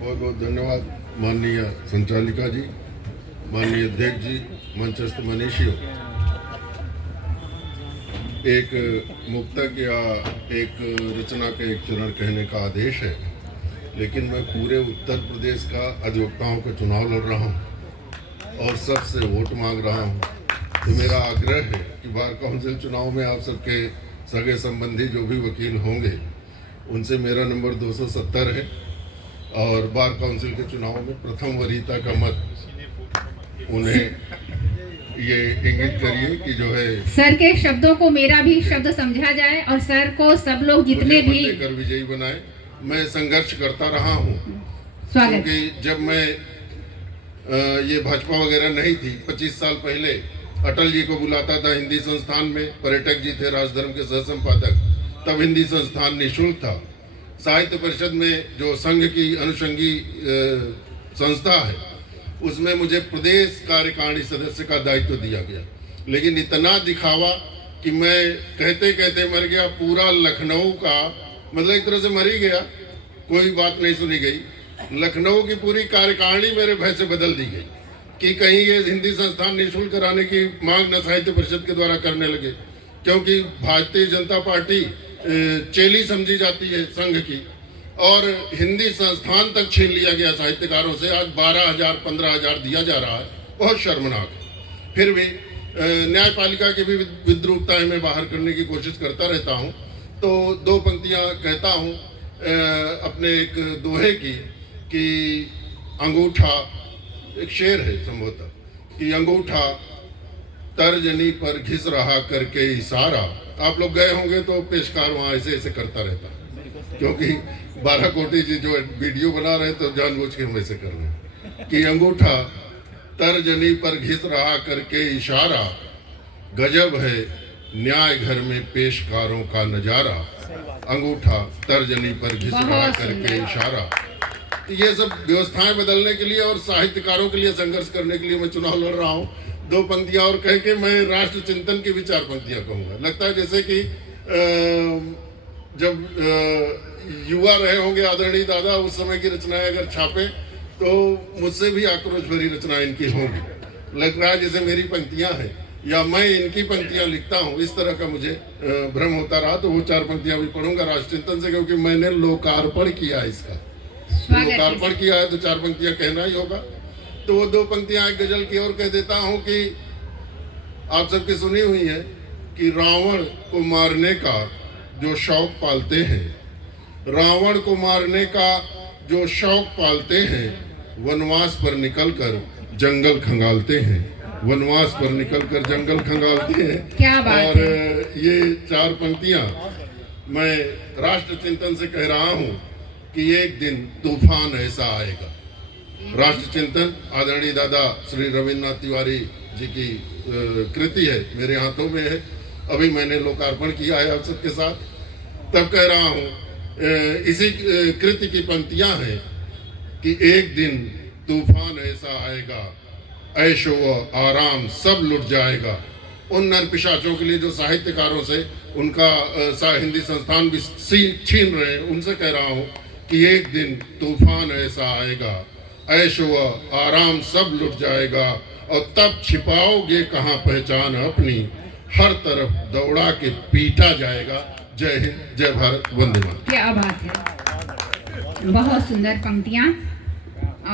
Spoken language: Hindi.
बहुत बहुत धन्यवाद माननीय संचालिका जी, माननीय अध्यक्ष जी, मंचस्थ मनीषियों। एक मुक्तक या एक रचना का एक चरण कहने का आदेश है, लेकिन मैं पूरे उत्तर प्रदेश का अधिवक्ताओं का चुनाव लड़ रहा हूं और सबसे वोट मांग रहा हूं। तो मेरा आग्रह है कि बार काउंसिल चुनाव में आप सबके सगे संबंधी जो भी वकील होंगे उनसे मेरा नंबर 270 है और बार काउंसिल के चुनाव में प्रथम वरीयता का मत उन्हें ये इंगित करिए कि जो है सर के शब्दों को मेरा भी शब्द समझा जाए और सर को सब लोग जितने भी कर विजयी बनाए। मैं संघर्ष करता रहा हूँ क्योंकि जब मैं ये भाजपा वगैरह नहीं थी, 25 साल पहले अटल जी को बुलाता था हिंदी संस्थान में, पर्यटक जी थे राजधर्म के सह संपादक, तब हिंदी संस्थान निःशुल्क था। साहित्य परिषद में जो संघ की अनुषंगी संस्था है उसमें मुझे प्रदेश कार्यकारिणी सदस्य का दायित्व दिया गया, लेकिन इतना दिखावा कि मैं कहते कहते मर गया। पूरा लखनऊ का मतलब एक तरह से मर ही गया, कोई बात नहीं सुनी गई। लखनऊ की पूरी कार्यकारिणी मेरे भय से बदल दी गई कि कहीं ये हिंदी संस्थान निःशुल्क कराने की मांग न साहित्य परिषद के द्वारा करने लगे, क्योंकि भारतीय जनता पार्टी चेली समझी जाती है संघ की, और हिंदी संस्थान तक छीन लिया गया साहित्यकारों से। आज 12,000 15,000 दिया जा रहा है, बहुत शर्मनाक है। फिर भी न्यायपालिका की भी विद्रूपताएं मैं बाहर करने की कोशिश करता रहता हूं। तो दो पंक्तियां कहता हूं अपने एक दोहे की कि अंगूठा, एक शेर है संभवतः, कि अंगूठा तर्जनी पर घिस रहा करके इशारा। आप लोग गए होंगे तो पेशकार वहाँ ऐसे ऐसे करता रहता, क्योंकि 12 कोटी जी जो वीडियो बना रहे तो जानबूझ के हम ऐसे कर रहे हैं कि अंगूठा तर्जनी पर घिस रहा करके इशारा, गजब है न्याय घर में पेशकारों का नजारा। अंगूठा तर्जनी पर घिस रहा करके इशारा। ये सब व्यवस्थाएं बदलने के लिए और साहित्यकारों के लिए संघर्ष करने के लिए मैं चुनाव लड़ रहा हूँ। दो पंक्तियां और कह के मैं राष्ट्र चिंतन की भी 4 पंक्तियां कहूंगा। लगता है जैसे कि जब युवा रहे होंगे आदरणीय दादा, उस समय की रचनाएं अगर छापे तो मुझसे भी आक्रोश भरी रचनाएं इनकी होंगी। लग रहा है जैसे मेरी पंक्तियां हैं या मैं इनकी पंक्तियां लिखता हूं, इस तरह का मुझे भ्रम होता रहा। तो वो 4 पंक्तियां भी पढ़ूंगा राष्ट्र चिंतन से, क्योंकि मैंने लोकार्पण किया इसका। लोकार्पण किया है तो 4 पंक्तियां कहना ही होगा। तो वो 2 पंक्तियां एक गजल की ओर कह देता हूं कि आप सबकी सुनी हुई है कि रावण को मारने का जो शौक पालते हैं, रावण को मारने का जो शौक पालते हैं, वनवास पर निकलकर जंगल खंगालते हैं, वनवास पर निकलकर जंगल खंगालते हैं। क्या बात और है? ये 4 पंक्तियां मैं राष्ट्र चिंतन से कह रहा हूं कि एक दिन तूफान ऐसा आएगा। राष्ट्र चिंतन आदरणीय दादा श्री रविन्द्रनाथ तिवारी जी की कृति है, मेरे हाथों में है। अभी मैंने लोकार्पण किया है आप सबके साथ। तब कह रहा हूँ इसी कृति की पंक्तियां हैं कि एक दिन तूफान ऐसा आएगा, ऐशो व आराम सब लुट जाएगा। उन नर पिशाचों के लिए जो साहित्यकारों से उनका हिंदी संस्थान भी छीन रहे हैं, उनसे कह रहा हूँ कि एक दिन तूफान ऐसा आएगा, ऐशो व आराम सब लुट जाएगा, और तब छिपाओगे कहाँ पहचान अपनी, हर तरफ दौड़ा के पीटा जाएगा। जय हिंद, जय भारत, वंदे मातरम। क्या बात है, बहुत सुंदर पंक्तियां।